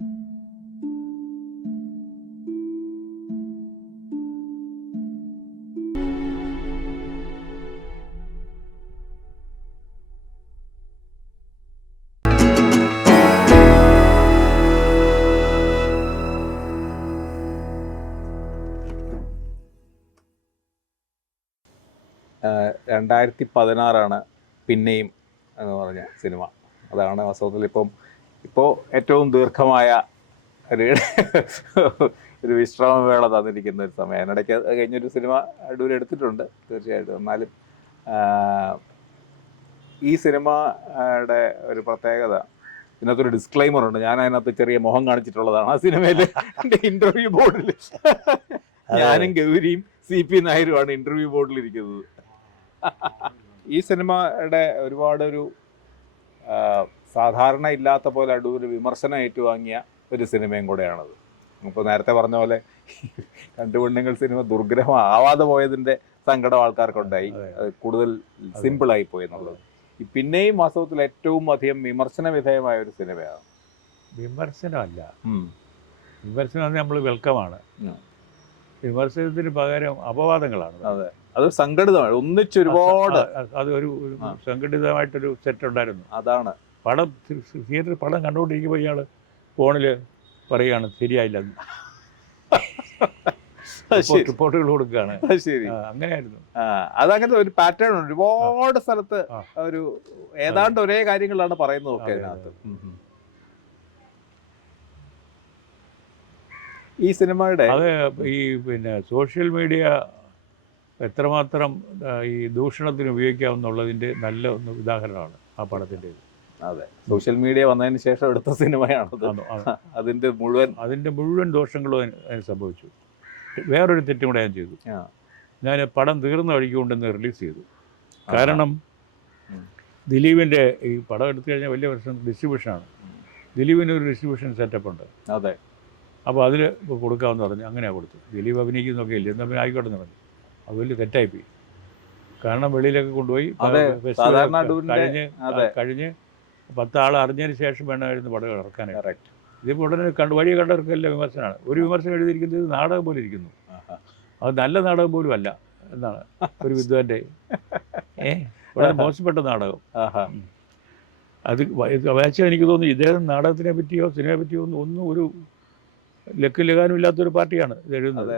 2016 പിന്നെയും എന്ന് പറഞ്ഞ സിനിമ. അതാണ് വാസ്തവത്തിൽ ഇപ്പോൾ ഏറ്റവും ദീർഘമായ ഒരു വിശ്രമവേള തന്നിരിക്കുന്ന ഒരു സമയം. അതിനിടയ്ക്ക് കഴിഞ്ഞൊരു സിനിമ അടൂർ എടുത്തിട്ടുണ്ട് തീർച്ചയായിട്ടും. എന്നാലും ഈ സിനിമയുടെ ഒരു പ്രത്യേകത, ഇതിനകത്തൊരു ഡിസ്ക്ലൈമർ ഉണ്ട്. ഞാൻ അതിനകത്ത് ചെറിയ മുഖം കാണിച്ചിട്ടുള്ളതാണ് ആ സിനിമയിൽ. എൻ്റെ ഇൻ്റർവ്യൂ ബോർഡിൽ ഞാനും ഗൗരിയും CP നായരുമാണ് ഇൻ്റർവ്യൂ ബോർഡിൽ ഇരിക്കുന്നത്. ഈ സിനിമയുടെ ഒരുപാടൊരു സാധാരണ ഇല്ലാത്ത പോലെ അടൂർ വിമർശനം ഏറ്റുവാങ്ങിയ ഒരു സിനിമയും കൂടെയാണത്. ഇപ്പോൾ നേരത്തെ പറഞ്ഞ പോലെ രണ്ട് പെണ്ണുങ്ങൾ സിനിമ ദുർഗ്രഹം ആവാതെ പോയതിൻ്റെ സങ്കടം ആൾക്കാർക്കുണ്ടായി. അത് കൂടുതൽ സിമ്പിളായി പോയി എന്നുള്ളത്. പിന്നെയും വാസ്തവത്തിൽ ഏറ്റവും അധികം വിമർശന വിധേയമായ ഒരു സിനിമയാണ്. വിമർശനമല്ല, വിമർശനം നമ്മൾ വെൽക്കമാണ്. വിമർശനത്തിന് പകരം അപവാദങ്ങളാണ്. അതെ, അത് സംഘടിതമാണ്, ഒന്നിച്ചൊരുപാട്. അതൊരു സംഘടിതമായിട്ടൊരു സെറ്റ് ഉണ്ടായിരുന്നു. അതാണ് തിയേറ്ററിൽ പടം കണ്ടുകൊണ്ടിരിക്കുമ്പോൾ ഇയാൾ ഫോണിൽ പറയുകയാണ് ശരിയായില്ലെന്ന്, റിപ്പോർട്ടുകൾ കൊടുക്കുകയാണ്. ശരി, അങ്ങനെയായിരുന്നു. അതങ്ങനെ ഒരു പാറ്റേൺ ഉണ്ട്. ഒരുപാട് സ്ഥലത്ത് ഒരു ഏതാണ്ട് ഒരേ കാര്യങ്ങളാണ് പറയുന്നത് ഒക്കെ അതിനകത്ത്. ഈ സിനിമയുടെ അത് ഈ സോഷ്യൽ മീഡിയ എത്രമാത്രം ഈ ദൂഷണത്തിന് ഉപയോഗിക്കാമെന്നുള്ളതിൻ്റെ നല്ല ഒന്ന് ഉദാഹരണമാണ് ആ പടത്തിൻ്റെ. അതെ, സോഷ്യൽ മീഡിയ വന്നതിന് ശേഷം എടുത്ത സിനിമയാണ്. അതിൻ്റെ മുഴുവൻ ദോഷങ്ങളും അതിന് സംഭവിച്ചു. വേറൊരു തെറ്റും കൂടെ ഞാൻ ചെയ്തു. ഞാൻ പടം തീർന്ന വഴിക്കൊണ്ടെന്ന് റിലീസ് ചെയ്തു. കാരണം ദിലീപിൻ്റെ ഈ പടം എടുത്തു കഴിഞ്ഞാൽ വലിയ പ്രശ്നം ഡിസ്ട്രിബ്യൂഷനാണ്. ദിലീപിനൊരു ഡിസ്ട്രിബ്യൂഷൻ സെറ്റപ്പ് ഉണ്ട്. അതെ, അപ്പോൾ അതിൽ കൊടുക്കാമെന്ന് പറഞ്ഞു. അങ്ങനെയാണ് കൊടുത്തു. ദിലീപ് അഭിനയിക്കുന്നൊക്കെ ഇല്ല, എന്നാൽ പിന്നെ ആയിക്കോട്ടെ എന്ന് പറഞ്ഞു. അത് വലിയ തെറ്റായിപ്പോയി. കാരണം വെളിയിലൊക്കെ കൊണ്ടുപോയി കഴിഞ്ഞ് 10 ആൾ അറിഞ്ഞതിന് ശേഷം വേണമായിരുന്നു പടം ഇറക്കാനായി. ഇതിപ്പോൾ ഉടനെ വഴി കണ്ടവർക്കെല്ലാം വിമർശനമാണ്. ഒരു വിമർശനം എഴുതിയിരിക്കുന്നത് നാടകം പോലെ ഇരിക്കുന്നു, അത് നല്ല നാടകം പോലും അല്ല എന്നാണ് ഒരു വിദ്വാൻ്റെ. വളരെ മോശപ്പെട്ട നാടകം. അത് വായിച്ചാൽ എനിക്ക് തോന്നുന്നു ഇദ്ദേഹം നാടകത്തിനെ പറ്റിയോ സിനിമയെ പറ്റിയോ ഒന്നും ഒരു ലക്കാനും ഇല്ലാത്തൊരു പാർട്ടിയാണ് ഇത് എഴുതുന്നത്.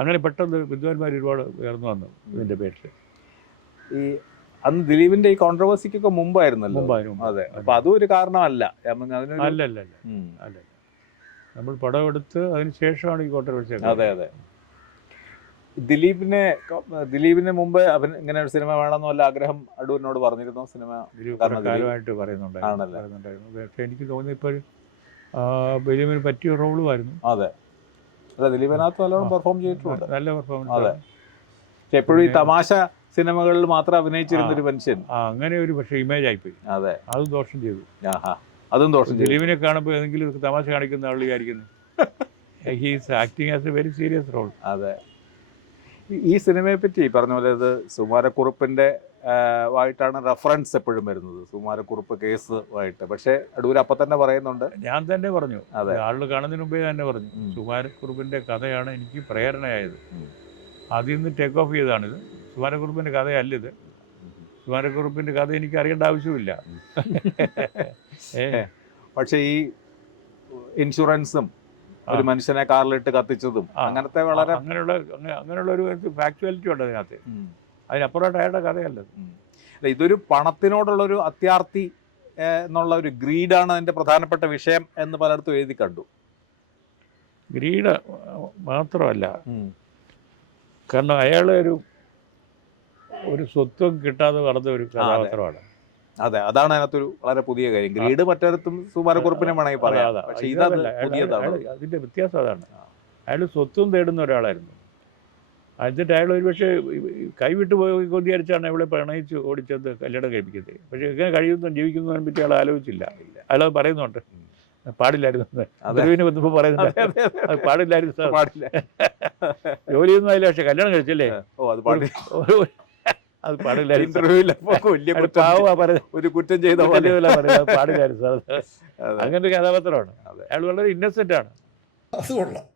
അങ്ങനെ പെട്ടെന്ന് വിദ്വാൻമാർ ഒരുപാട് ഉയർന്നു വന്നു ഇതിൻ്റെ പേരിൽ. ഈ അന്ന് ദിലീപിന്റെ ഈ കോൺട്രവേഴ്സിക്കൊക്കെ മുമ്പായിരുന്നല്ലോ. അതെ, അപ്പൊ അതും ഒരു കാരണമല്ല. അല്ല, നമ്മൾ പടം എടുത്ത് അതിന് ശേഷമാണ് ഈ കോൺട്രവേഴ്സി. അതെ, ദിലീപിന് മുമ്പ് ഇങ്ങനെ ഒരു സിനിമ വേണമെന്ന് വല്ല ആഗ്രഹം അടൂരിനോട് പറഞ്ഞിരുന്നു? സിനിമ കാലമായിട്ട് പറയുന്നുണ്ടായിരുന്നു. പക്ഷെ എനിക്ക് തോന്നി ഇപ്പോൾ ദിലീപിന് പറ്റിയ റോളുമായിരുന്നു. അതെ, അല്ല ദിലീപിനകത്ത് നല്ലോണം പെർഫോം ചെയ്തിട്ടുണ്ട്. നല്ല പെർഫോമൻസ്. അതെ, പക്ഷെ എപ്പോഴും ഈ തമാശ സിനിമകളിൽ മാത്രം അഭിനയിച്ചിരുന്നൊരു മനുഷ്യൻ. അങ്ങനെ ഒരു പക്ഷേ ഇമേജ് ആയിപ്പോയി. അതെ, അതും ദോഷം ചെയ്തു. അതും ദോഷം ചെയ്തു. ദിലീപിനെ കാണുമ്പോൾ ഏതെങ്കിലും തമാശ കാണിക്കുന്ന ആൾ വിചാരിക്കുന്നു he's acting as a very serious role. അതെ, ഈ സിനിമയെ പറ്റി പറഞ്ഞ പോലെ ഇത് സുകുമാരക്കുറുപ്പിൻ്റെ ആയിട്ടാണ് റെഫറൻസ് എപ്പോഴും വരുന്നത്, സുകുമാരക്കുറുപ്പ് കേസുമായിട്ട്. പക്ഷേ അടൂർ അപ്പം തന്നെ പറയുന്നുണ്ട്, ഞാൻ തന്നെ പറഞ്ഞു, ആളുകൾ കാണുന്നതിന് മുമ്പേ തന്നെ പറഞ്ഞു, സുകുമാരക്കുറുപ്പിൻ്റെ കഥയാണ് എനിക്ക് പ്രേരണയായത്. അതിൽ നിന്ന് ടേക്ക് ഓഫ് ചെയ്താണിത്. സുകുമാരക്കുറുപ്പിൻ്റെ കഥയല്ലിത്. സുകുമാരക്കുറുപ്പിൻ്റെ കഥ എനിക്ക് അറിയേണ്ട ആവശ്യമില്ല. പക്ഷേ ഈ ഇൻഷുറൻസും ഒരു മനുഷ്യനെ കാറിലിട്ട് കത്തിച്ചതും അങ്ങനത്തെ വളരെ അങ്ങനെയുള്ള ഒരു ഫാക്ച്വാലിറ്റി ഉണ്ട് അതിനകത്ത്. അതിനപ്പുറമായിട്ട് അയാളുടെ കഥയല്ലത്. ഇതൊരു പണത്തിനോടുള്ളൊരു അത്യാർത്തി എന്നുള്ള ഒരു ഗ്രീഡാണ് അതിൻ്റെ പ്രധാനപ്പെട്ട വിഷയം എന്ന് പലയിടത്തും എഴുതി കണ്ടു. ഗ്രീഡ് മാത്രമല്ല, കാരണം അയാളെ ഒരു സ്വത്വം കിട്ടാതെ നടന്ന ഒരു കഥാപാത്രമാണ്. അതെ, അതാണ് അതിനകത്തൊരു വളരെ പുതിയ കാര്യം. ഗ്രീഡ് മറ്റൊരിടത്തും സുകുമാരക്കുറുപ്പിനെ വേണമെങ്കിൽ പറയാം, പക്ഷേ അതിൻ്റെ വ്യത്യാസം അതാണ്. അയാൾ സ്വത്വം തേടുന്ന ഒരാളായിരുന്നു. എന്നിട്ട് അയാൾ ഒരുപക്ഷെ കൈവിട്ട് പോയി കൊതിയടിച്ചാണ് അവളെ പ്രണയിച്ച് ഓടിച്ചത് കല്യാണം കഴിപ്പിക്കുന്നത്. പക്ഷേ എങ്ങനെ കഴിയുന്നു ജീവിക്കുന്നതിനെ പറ്റി അയാൾ ആലോചിച്ചില്ല. അയാളത് പറയുന്നുണ്ട്, പാടില്ലായിരുന്നു. ഗുരുവിന് ബന്ധുമ്പോൾ പറയുന്നുണ്ട് അത് പാടില്ലായിരുന്നു സാർ, ജോലിയൊന്നും ആയില്ല, പക്ഷെ കല്യാണം കഴിച്ചല്ലേ. അത് പാടില്ലായിരുന്നു ഇന്റർവ്യൂവിൽ വലിയ കുറ്റം പാവ പറഞ്ഞ ഒരു കുറ്റം ചെയ്ത പോലെ. പാടില്ലായിരുന്നു സാർ. അങ്ങനെ ഒരു കഥാപാത്രമാണ്. അയാൾ വളരെ ഇന്നസെന്റ് ആണ്. അത് കൊള്ളാം.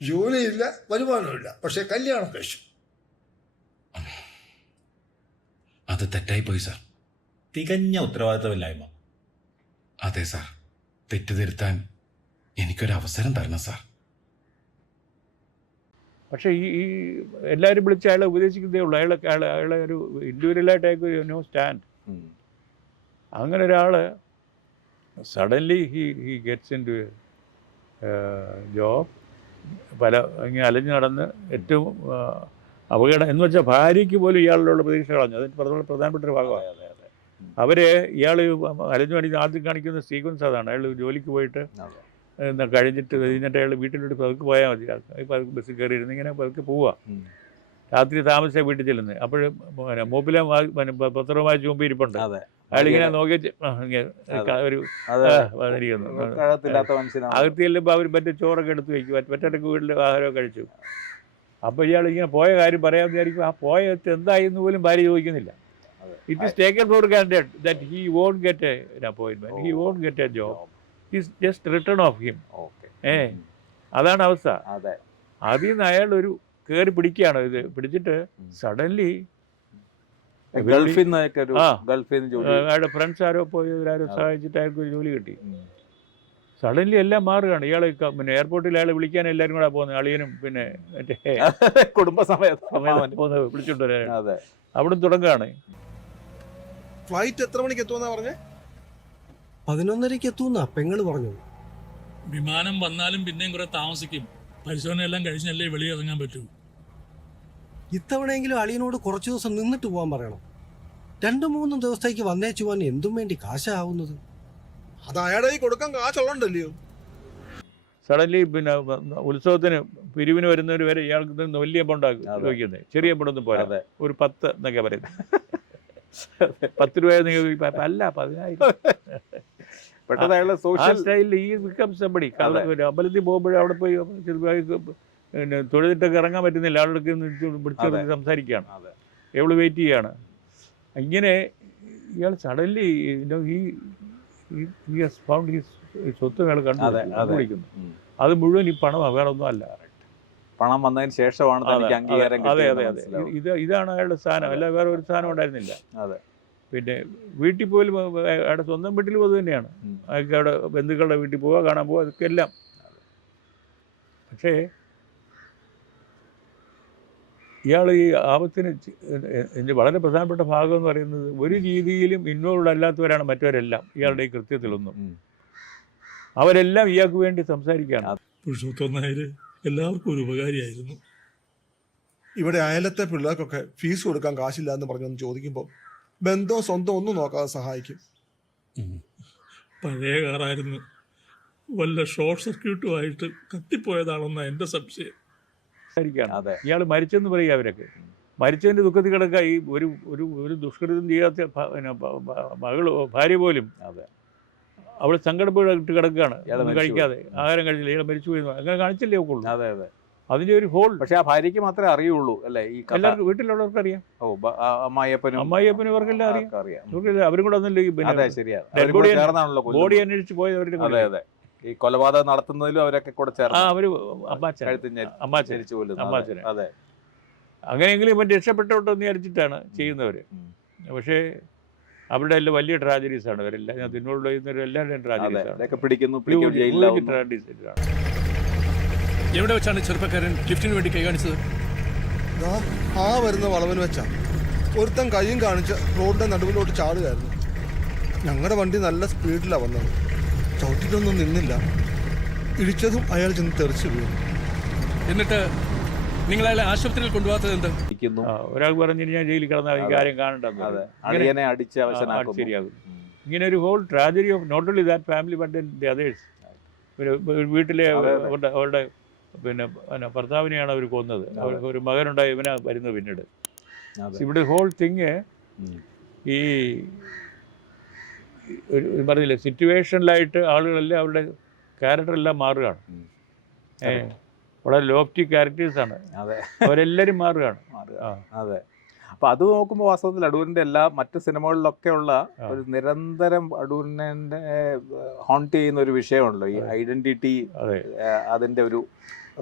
ജോലിയില്ല, വരുമാനമില്ല, പക്ഷെ കല്യാണം കഴിച്ചു. അത് തെറ്റായി പോയി സാർ. തികഞ്ഞ ഉത്തരവാദിത്തമില്ലായ്മ. അതെ സാർ, തെറ്റ് തിരുത്താൻ എനിക്കൊരു അവസരം തരണം സാർ. പക്ഷേ ഈ എല്ലാവരും വിളിച്ച് അയാളെ ഉപദേശിക്കുന്നതേ ഉള്ളൂ. അയാളെ ഒരു ഇൻഡിവിജ്വലായിട്ട് അയാൾക്ക് നോ സ്റ്റാൻഡ്. അങ്ങനെ ഒരാൾ suddenly he gets into job, ഇങ്ങനെ അലഞ്ഞു നടന്ന് ഏറ്റവും അപകടം എന്ന് വെച്ചാൽ ഭാര്യയ്ക്ക് പോലും ഇയാളിലുള്ള പ്രതീക്ഷ കളഞ്ഞു. അതിന് പ്രധാനപ്പെട്ട ഒരു ഭാഗമാണ്. അവരെ ഇയാൾ അലഞ്ഞു അടിച്ച് ആദ്യം കാണിക്കുന്ന സീക്വൻസ് അതാണ്. അയാൾ ജോലിക്ക് പോയിട്ട് കഴിഞ്ഞിട്ട് അയാൾ വീട്ടിലോട്ട് പതുക്കെ പോയാൽ മതി. പതുക്കെ ബസ്സിൽ കയറിയിരുന്ന് ഇങ്ങനെ പതുക്കെ പോവുക. രാത്രി താമസിച്ചാൽ വീട്ടിൽ ചെല്ലുന്നത്. അപ്പോൾ മൂപ്പിലെ പത്രം വായിച്ച് മുമ്പ് ഇരിപ്പുണ്ട്. അയാളിങ്ങനെ നോക്കി ഒരു അകത്ത് ചെല്ലുമ്പോൾ അവർ മറ്റേ ചോറൊക്കെ എടുത്ത് വയ്ക്കും. മറ്റൊക്കെ വീട്ടിൽ ആഹാരമൊക്കെ കഴിച്ചു. അപ്പോൾ ഇയാൾ ഇങ്ങനെ പോയ കാര്യം പറയാമെന്ന് വിചാരിക്കും. ആ പോയത് എന്തായെന്ന് പോലും ഭാര്യ ചോദിക്കുന്നില്ല. It is taken for granted that he won't get an അപ്പോയിൻമെന്റ്, he won't get a job, is just return of him. അതാണ് അവസ്ഥ. അതിൽ നിന്ന് അയാൾ ഒരു കയറി പിടിക്കുകയാണ്. ഇത് പിടിച്ചിട്ട് സഡൻലി അയാളുടെ ഫ്രണ്ട്സ് ആരോ പോയി ആരോ സഹായിച്ചിട്ട് അയാൾക്ക് ഒരു ജോലി കിട്ടി. സഡൻലി എല്ലാം മാറുകയാണ്. ഇയാൾ പിന്നെ എയർപോർട്ടിൽ അയാളെ വിളിക്കാൻ എല്ലാവരും കൂടെ പോകുന്നത്. അളിയനും പിന്നെ മറ്റേ കുടുംബസമേതം വിളിച്ചോണ്ട് വരാൻ അവിടെ തുടങ്ങുകയാണ്. ഫ്ലൈറ്റ് എത്ര മണിക്ക് എത്തുമെന്നാ പറഞ്ഞേ? 11:30 എത്തുമെന്നാ പെങ്ങള് പറഞ്ഞു. വിമാനം വന്നാലും പിന്നെയും കുറെ താമസിക്കും. പരിശോധനയെല്ലാം കഴിഞ്ഞല്ലേ വെളിയിറങ്ങാൻ പറ്റൂ. ഇത്തവണയെങ്കിലും അളിയനോട് കുറച്ചു ദിവസം നിന്നിട്ട് പോകാൻ പറയണം. 2-3 ദിവസത്തേക്ക് വന്നേച്ചു പോകാൻ എന്തും വേണ്ടി കാശാവുന്നത്. അത് അയാളുടെ കൊടുക്കാൻ കാശുള്ളണ്ടല്ലയോ? സഡൻലി പിന്നെ ഉത്സവത്തിന് പിരിവിന് വരുന്നവർ വരെ ഇയാൾക്ക് വലിയ എമൗണ്ടാകും ചോദിക്കുന്നത്. ചെറിയ എമൗണ്ടൊന്നും പോരാ. ഒരു 10 എന്നൊക്കെ പറയുന്നത്. 10 രൂപ അല്ല 10,000. അമ്പലത്തിൽ പോകുമ്പോഴേ അവിടെ പോയി പിന്നെ തൊഴുതിട്ടൊക്കെ ഇറങ്ങാൻ പറ്റുന്നില്ല. ആളുടെ പിടിച്ച് സംസാരിക്കുകയാണ്. എവള് വെയിറ്റ് ചെയ്യാണ്. ഇങ്ങനെ ഇയാൾ സഡൻലി ഫൗണ്ട് സ്വത്ത് അയാൾ കണ്ടുപിടിക്കുന്നു. അത് മുഴുവൻ ഈ പണമാണ്, വേറെ ഒന്നും അല്ല. പണം വന്നതിന് ശേഷമാണ് അംഗീകാരം. അതെ. ഇതാണ് അയാളുടെ സ്ഥാനം. അല്ല വേറെ ഒരു സ്ഥാനം ഉണ്ടായിരുന്നില്ല. പിന്നെ വീട്ടിൽ പോലും അയാളുടെ സ്വന്തം വീട്ടിലും അത് തന്നെയാണ്. അയാൾക്ക് അവിടെ ബന്ധുക്കളുടെ വീട്ടിൽ പോവുക, കാണാൻ പോവുക, അതൊക്കെ എല്ലാം. പക്ഷേ ഇയാൾ ഈ ആപത്തിന് ഇതിൻ്റെ വളരെ പ്രധാനപ്പെട്ട ഭാഗം എന്ന് പറയുന്നത് ഒരു രീതിയിലും ഇൻവോൾവ് അല്ലാത്തവരാണ് മറ്റവരെല്ലാം ഇയാളുടെ ഈ കൃത്യത്തിലൊന്നും. അവരെല്ലാം ഇയാൾക്ക് വേണ്ടി സംസാരിക്കുകയാണ്. പുരുഷോത്തം നായർ എല്ലാവർക്കും ഒരു ഉപകാരിയായിരുന്നു. ഇവിടെ അയലത്തെ പിള്ളേർക്കൊക്കെ ഫീസ് കൊടുക്കാൻ കാശില്ല എന്ന് പറഞ്ഞൊന്ന് ചോദിക്കുമ്പോൾ ബന്ധവും സ്വന്തം ഒന്നും നോക്കാതെ സഹായിക്കും. പഴയ കാറായിരുന്നു. വല്ല ഷോർട്ട് സർക്യൂട്ടുമായിട്ട് കത്തിപ്പോയതാണെന്നാണ് എൻ്റെ സംശയം. ഇയാൾ മരിച്ചെന്ന് പറയുക. അവരൊക്കെ മരിച്ചതിൻ്റെ ദുഃഖത്തിൽ കിടക്കുക. ഈ ഒരു ദുഷ്കൃതം ചെയ്യാത്ത ഭാര്യ പോലും അവൾ സങ്കടപ്പെട്ട് കിടക്കുകയാണ്. കഴിക്കാതെ ആഹാരം കഴിച്ചില്ല. ഇയാൾ മരിച്ചു പോയി അങ്ങനെ കാണിച്ചില്ലേ ഒക്കുള്ളൂ. അതിന്റെ ഒരു ഹോൾ. പക്ഷെ ആ ഭാര്യയ്ക്ക് മാത്രമേ അറിയുള്ളൂ അല്ലേ? ഈ എല്ലാവർക്കും വീട്ടിലുള്ളവർക്ക് അറിയാം. അമ്മായിയപ്പനും ഇവർക്കെല്ലാം അറിയാം. അവരും കൂടെ ബോഡി അന്വേഷിച്ച് പോയത് അവരുടെ ഈ കൊലപാതകം നടത്തുന്നതിലും അവരൊക്കെ കൂടെ ചേർന്ന് അവര് അമ്മാച്ചന്. അങ്ങനെയെങ്കിലും ഇവൻ രക്ഷപ്പെട്ടോട്ടെന്ന് വിചാരിച്ചിട്ടാണ് ചെയ്യുന്നവര്. പക്ഷേ അവരുടെ എല്ലാം വലിയ ട്രാജഡീസാണ്. അവരെല്ലാം ഞാൻ ഇൻവോൾവ് ചെയ്യുന്നവരെല്ലാവരുടെയും ട്രാജഡീസാണ്. എവിടെ വെച്ചാണ് ചെറുപ്പക്കാരൻ ലിഫ്റ്റിന് വേണ്ടി കൈ കാണിച്ചത്? ആ വരുന്ന വളവിന് വെച്ചാ ഒരുത്തൻ കൈയും കാണിച്ച് റോഡിന്റെ നടുവിലോട്ട് ചാടുകയായിരുന്നു. ഞങ്ങളുടെ വണ്ടി നല്ല സ്പീഡിലാണ് വന്നത്. ചവിട്ടിട്ടൊന്നും നിന്നില്ല. ഇടിച്ചതും അയാൾ ചെന്ന് തെറിച്ചു വീണു. എന്നിട്ട് നിങ്ങൾ അയാളെ ആശുപത്രിയിൽ കൊണ്ടുപോകാത്തത് എന്താ? ഒരാൾ പറഞ്ഞു ഞാൻ ജയിലിൽ കിടന്ന കാര്യം കാണണ്ടെന്ന്. ശരിയാകും. ഇങ്ങനെ ഒരു whole tragedy of not only that family but the others. വീട്ടിലെ അവരുടെ പിന്നെ ഭർത്താവിനെയാണ് അവർ കൊന്നത്. അവർക്ക് ഒരു മകനുണ്ടായി. ഇവനാ വരുന്നത് പിന്നീട്. ഇവിടെ ഹോൾ തിങ് ഈ ഒരു പറഞ്ഞില്ലേ സിറ്റുവേഷനിലായിട്ട് ആളുകളെല്ലാം അവരുടെ ക്യാരക്ടറെല്ലാം മാറുകയാണ്. വളരെ ലോഫ്റ്റി ക്യാരക്ടേഴ്സാണ് അവരെല്ലാവരും മാറുകയാണ്. അപ്പോൾ അത് നോക്കുമ്പോൾ വാസ്തവത്തിൽ അടൂരിൻ്റെ എല്ലാ മറ്റ് സിനിമകളിലൊക്കെ ഉള്ള ഒരു നിരന്തരം അടൂരിനെ ഹോണ്ട് ചെയ്യുന്ന ഒരു വിഷയമുണ്ടല്ലോ, ഈ ഐഡന്റിറ്റി, അതിൻ്റെ ഒരു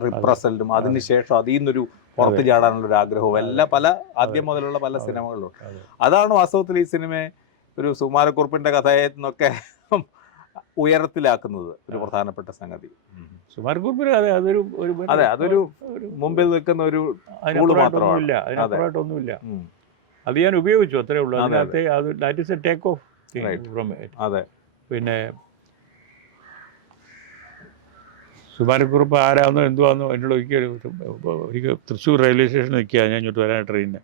റിപ്രസൽറ്റും അതിനുശേഷം അതിൽ നിന്നൊരു പുറത്ത് ചാടാനുള്ള ഒരു ആഗ്രഹവും എല്ലാം പല ആദ്യം മുതലുള്ള പല സിനിമകളിലും. അതാണ് വാസ്തവത്തിൽ ഈ സിനിമയെ ഒരു സുകുമാരക്കുറുപ്പിൻ്റെ കഥയെ നിന്നൊക്കെ ഉയരത്തിലാക്കുന്നത് ഒരു പ്രധാനപ്പെട്ട സംഗതി. സുകുമാരക്കുറുപ്പിന് അതൊരു അതെ, അതൊരു മുമ്പിൽ നിൽക്കുന്ന ഒരു അതിനപ്പുറമായിട്ടൊന്നുമില്ല. അതിനപ്പുറമായിട്ടൊന്നുമില്ല. അത് ഞാൻ ഉപയോഗിച്ചു, അത്രേ ഉള്ളൂ. അതിനകത്ത് അത് that is A take off from it. അതെ. പിന്നെ സുകുമാരക്കുറുപ്പ് ആരാന്നോ എന്തുവാന്നോ എന്നോട് ഒരിക്കൽ തൃശ്ശൂർ റെയിൽവേ സ്റ്റേഷനിൽ നിൽക്കുക, ഞാൻ ഇങ്ങോട്ട് വരാൻ ട്രെയിനിന്.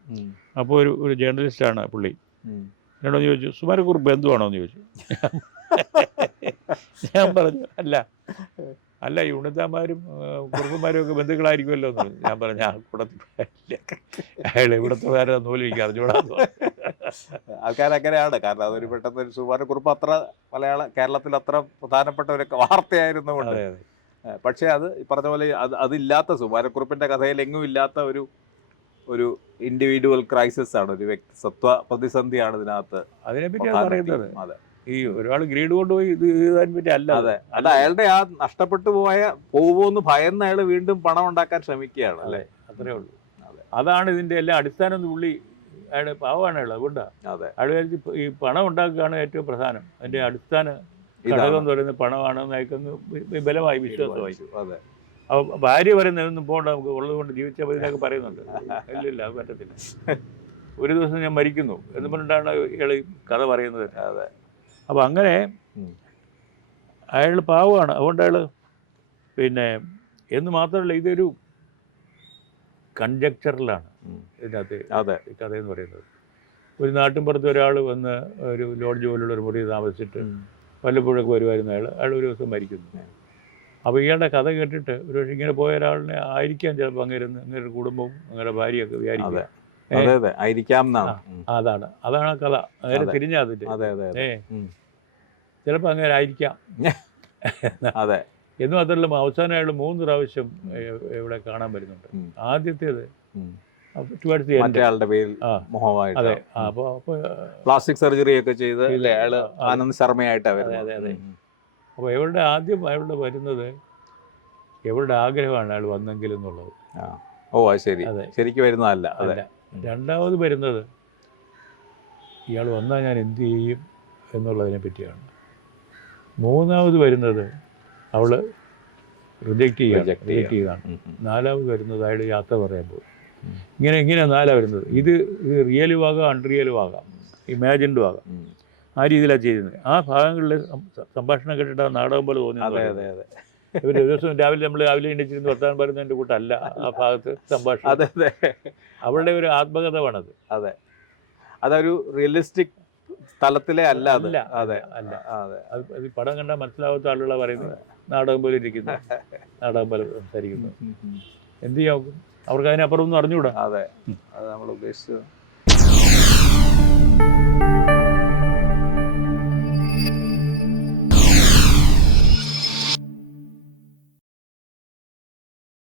അപ്പോൾ ഒരു ജേർണലിസ്റ്റാണ് പുള്ളി. എന്നോട് ചോദിച്ചു സുകുമാരക്കുറുപ്പ് എന്തുവാണോന്ന് ചോദിച്ചു. ഞാൻ പറഞ്ഞു അല്ല ഈ ഉണ്ണത്താന്മാരും കുറുപ്പന്മാരും ഒക്കെ ബന്ധുക്കളായിരിക്കുമല്ലോ എന്ന് പറഞ്ഞു. ഞാൻ പറഞ്ഞു ആ കൂടത്തില്ല, അയാൾ ഇവിടുത്തെ ആരാന്ന് പോലും എനിക്ക് അറിഞ്ഞുകൂടാന്ന്. ആൾക്കാരങ്ങനെയാണ്. കാരണം അതൊരു പെട്ടെന്ന് ഒരു സുകുമാരക്കുറുപ്പ് അത്ര കേരളത്തിൽ അത്ര പ്രധാനപ്പെട്ട ഒരു വാർത്തയായിരുന്നുകൊണ്ട്. പക്ഷേ അത് ഈ പറഞ്ഞ പോലെ അതില്ലാത്ത സുകുമാരക്കുറുപ്പിൻ്റെ കഥയിൽ എങ്ങും ഇല്ലാത്ത ഒരു ഇൻഡിവിജ്വൽ ക്രൈസിസ് ആണ്, ഒരു വ്യക്തിസത്വ പ്രതിസന്ധിയാണ് ഇതിനകത്ത് അതിനെപ്പറ്റിയാണ് പറയുന്നത്. അതെ, ഈ ഒരാൾ ഗ്രീഡ് കൊണ്ടുപോയി ഇതിനെ പറ്റി അല്ല. അതെ, അത് അയാളുടെ ആ നഷ്ടപ്പെട്ടു പോകുമോന്ന് ഭയന്ന് അയാൾ വീണ്ടും പണം ഉണ്ടാക്കാൻ ശ്രമിക്കുകയാണ്. അല്ലേ, അത്രേ ഉള്ളൂ. അതാണ് ഇതിൻ്റെ എല്ലാം അടിസ്ഥാനം. പുള്ളി അയാളുടെ പാവമാണ് അയാൾ. അതുകൊണ്ടാണ് അയാൾ വിചാരിച്ച് ഈ പണം ഉണ്ടാക്കുകയാണ് ഏറ്റവും പ്രധാനം. അതിൻ്റെ അടിസ്ഥാന ഘടകം എന്ന് പറയുന്നത് പണമാണെന്ന് അയക്കുന്ന ബലമായി വിശ്വാസമായി. അപ്പോൾ ഭാര്യ പറയുന്നതൊന്നും പോകണ്ട, നമുക്ക് ഉള്ളത് കൊണ്ട് ജീവിച്ചാൽ മതി എന്നൊക്കെ പറയുന്നുണ്ട്. ഇല്ല അത് പറ്റത്തില്ല, ഒരു ദിവസം ഞാൻ മരിക്കുന്നു എന്ന് പറഞ്ഞിട്ടാണ് ഇയാൾ കഥ പറയുന്നത്. അതെ. അപ്പോൾ അങ്ങനെ അയാൾ പാവമാണ്. അതുകൊണ്ട് അയാൾ പിന്നെ എന്ന് മാത്രമല്ല, ഇതൊരു കൺജക്ചറിലാണ് ഇതിനകത്ത് ഈ കഥയെന്ന് പറയുന്നത്. ഒരു നാട്ടിൻപുറത്ത് ഒരാൾ വന്ന് ഒരു ലോഡ്ജ് പോലുള്ള ഒരു മുറി താമസിച്ചിട്ട് വല്ലപ്പോഴൊക്കെ വരുമായിരുന്നു. അയാൾ ഒരു ദിവസം മരിക്കുന്നു. അപ്പോൾ ഇയാളുടെ കഥ കേട്ടിട്ട് ഒരു പക്ഷേ ഇങ്ങനെ പോയ ഒരാളിനെ ആയിരിക്കാം ചിലപ്പോൾ അങ്ങനെ ഒരു കുടുംബവും അങ്ങനെ ഭാര്യയൊക്കെ വിചാരിക്കുക. അതാണ് ആ കഥ. അങ്ങനെ തിരിഞ്ഞാ അതിൻ്റെ ചിലപ്പോൾ അങ്ങനെ ആയിരിക്കാം എന്ന് മാത്രമല്ല, അവസാനം അയാൾ 3 പ്രാവശ്യം ഇവിടെ കാണാൻ വരുന്നുണ്ട്. ആദ്യത്തേത് അതെ, അപ്പോൾ പ്ലാസ്റ്റിക് സർജറി ഒക്കെ ചെയ്ത് ആനന്ദ് ശർമ്മയായിട്ടാണ്. അപ്പോൾ അയാളുടെ വരുന്നത് എവളുടെ ആഗ്രഹമാണ് അയാൾ വന്നെങ്കിൽ എന്നുള്ളത്. ശരി, ശരിക്കും വരുന്നതല്ല. രണ്ടാമത് വരുന്നത് ഇയാൾ വന്നാൽ ഞാൻ എന്ത് ചെയ്യും എന്നുള്ളതിനെ പറ്റിയാണ്. മൂന്നാമത് വരുന്നത് അവൾ റിജക്റ്റ് ചെയ്താണ്. നാലാമത് വരുന്നത് അയാൾ യാത്ര പറയാൻ പോകും. ഇങ്ങനെ 4 വരുന്നത്. ഇത് റിയലും ആകാം, അൺറിയലും ആകാം, ഇമാജിൻഡും ആകാം. ആ രീതിയിലാണ് ചെയ്യുന്നത്. ആ ഭാഗങ്ങളിൽ സംഭാഷണം കേട്ടിട്ട് ആ നാടകം പോലെ തോന്നി. ഇവർ ഒരു ദിവസം രാവിലെ എണീച്ചിരുന്ന് വർത്തമാനം പറയുന്നതിൻ്റെ കൂട്ടല്ല ആ ഭാഗത്ത് സംഭാഷണം. അവളുടെ ഒരു ആത്മകഥയാണത്. അതൊരു റിയലിസ്റ്റിക് തലത്തിലെ അല്ല. അത് പടം കണ്ടാൽ മനസ്സിലാവാത്ത ആളുകളാണ് പറയുന്നത് നാടകം പോലെ ഇരിക്കുന്നു, നാടകം പോലെ സംസാരിക്കുന്നു. എന്ത് ചെയ്യാം, അവർക്ക് അതിനപ്പുറം ഒന്നും അറിഞ്ഞുകൂടാ. അതെ, അത് നമ്മൾ ഉദ്ദേശിച്ചത്.